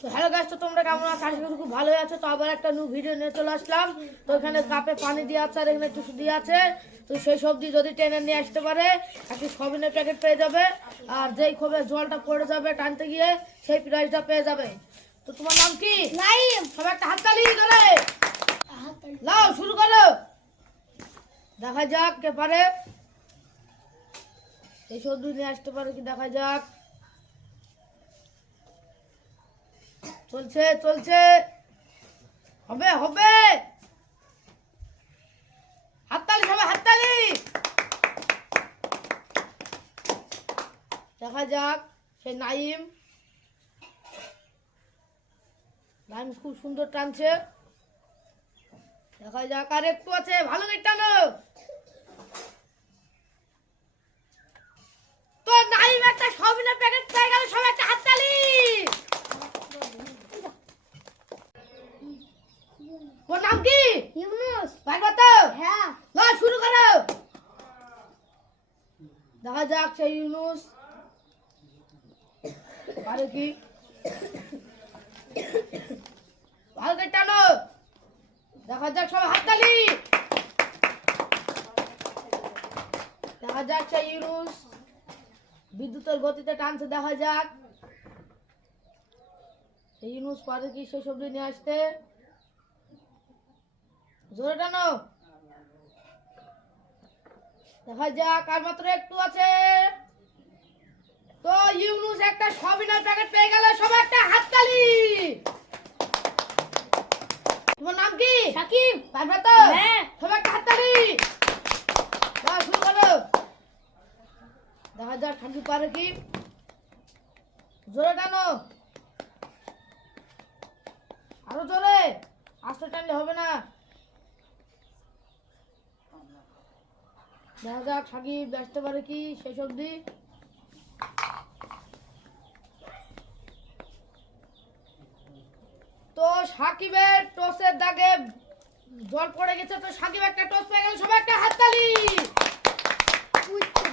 তো হ্যালো গাছ তো তোমরা কেমন আছো? আশা করি খুব ভালোই আছো। তো আবার একটা নিউ ভিডিও নিয়ে চলে আসলাম। তো এখানে কাপে পানি দিয়ে আছে আর এখানে টুসু দিয়ে আছে। তো সেই সবজি যদি টেনে নিয়ে আসতে পারে একটি সবিনের প্যাকেট পেয়ে যাবে। আর যেই খোবে জলটা পড়ে যাবে টানতে গিয়ে সেই প্রাইসটা পেয়ে যাবে। তো তোমার নাম কি? নাইম। সবাই একটা হাততালি ধরে। লাও শুরু করো। দেখা যাক কে পারে। এই সবজি নিয়ে আসতে পারে কি দেখা যাক। চলছে চলছে। হবে হবে। হাততালি, সবাই হাততালি। দেখা যাক, সে নাইম। নাইম খুব সুন্দর টানছে। দেখা যাক, আর একটু আছে, ভালো করে টানো তো নাইম একটা সবিনের প্যাকেট পেয়ে গেল সবাই একটা হাততালি ওর নাম কি? ইউনুস। পারবা তো হ্যাঁ শুরু করো। দেখা যাক সেই ইউনুস। পারে কি? ভালো করে টানো। দেখা যাক সব হাততালি। দেখা যাক সেই ইউনুস। বিদ্যুতের গতিতে টানছে দেখা যাক। সেই ইউনুস পারে কি সেই সবজি নিয়ে আসতে? জোরে টানো। দেখা যাক আর মাত্র একটু আছে। তো ইউনুস একটা সবিনার প্যাকেট পেয়ে গেল সব একটা হাততালি। তোমার নাম কি? সাকিব। পারবে তো হ্যাঁ। সব একটা হাততালি। দাও শুরু করো। দেখা যাক ঠান্ডি পারে কি? জোরে টানো। আরও জোরে। আস্তে টানলে হবে না। দেখা যাক সাকিব ব্যস্ত পারে কি শেষ অবধি? তো সাকিবের টসের দাগে জল পড়ে গেছে তো সাকিব একটা টস পেয়ে গেল সবাই একটা হাততালি!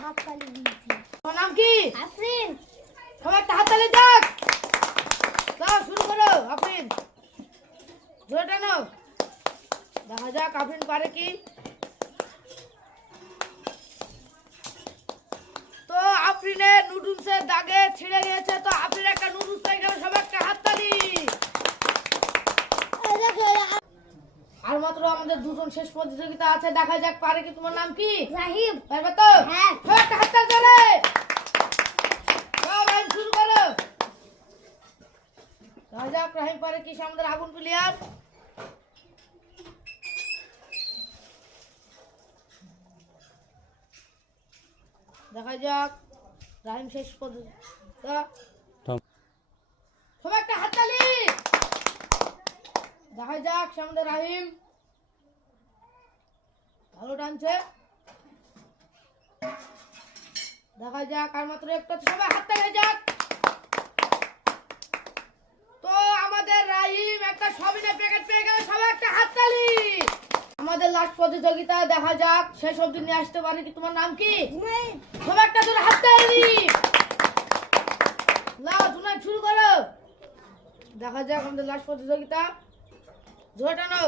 হাততালি দিয়েছি। নাম কি? আফরিন। সবাই একটা হাততালি যাক দাও শুরু করো আফরিন। টানো। দেখা যাক আফরিন পারে কি। নুডলসের দাগে ছিঁড়ে গিয়েছে তো আফরিন একটা নুডলস গেল সবাই একটা হাততালি আর মাত্র আমাদের দুজন শেষ প্রতিযোগিতা আছে দেখা যাক পারে কি তোমার নাম কি? রাহিম। পারবে তো? হ্যাঁ। সবাই একটা হাততালি চলে শুরু করো। দেখা যাক রাহিম পারে কি আমাদের আগুন প্লেয়ার। দেখা যাক। রাহিম শেষ পর্যন্ত সবাই একটা হাততালি। দেখা যাক সে আমাদের রাহিম ভালো টানছে। দেখা যাক আর মাত্র একটা সবাই হাততালি যাক। তো আমাদের রাহিম একটা সবিনের প্যাকেট পেয়ে গেল সবাই একটা হাততালি আমাদের লাস্ট প্রতিযোগিতা দেখা যাক শেষ অবধি নিয়ে আসতে পারে কি? তোমার নাম কি? সবাই একটা লাও জুনাই শুরু করো। দেখা যাক আমাদের লাস্ট প্রতিযোগিতা। জোরে টানো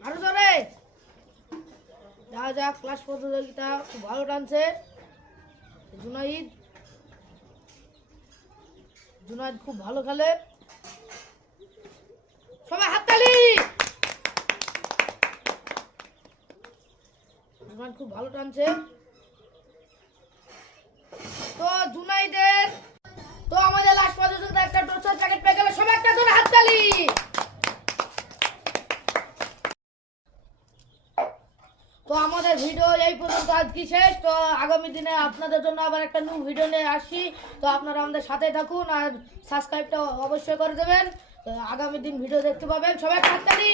আরও জোরে। দেখা যাক ক্লাস প্রতিযোগিতা খুব ভালো টানছে। জুনাইদ। জুনাইদ খুব ভালো খেলে সবাই হাততালি জুনাইদ খুব ভালো টানছে। তো জুনাইদের, তো আমাদের লাস্ট পর্যন্ত একটা টোচার প্যাকেট পেয়ে গেল। সবাই একটা ধরে হাততালি। তো আমাদের ভিডিও এই পর্যন্ত আজকে শেষ। তো আগামী দিনে আপনাদের জন্য আবার একটা নিউ ভিডিও নিয়ে আসি তো আপনারা আমাদের সাথে থাকুন আর সাবস্ক্রাইবটা অবশ্যই করে দেবেন। আগামী দিন ভিডিও দেখতে পাবেন। সবাই হাততালি।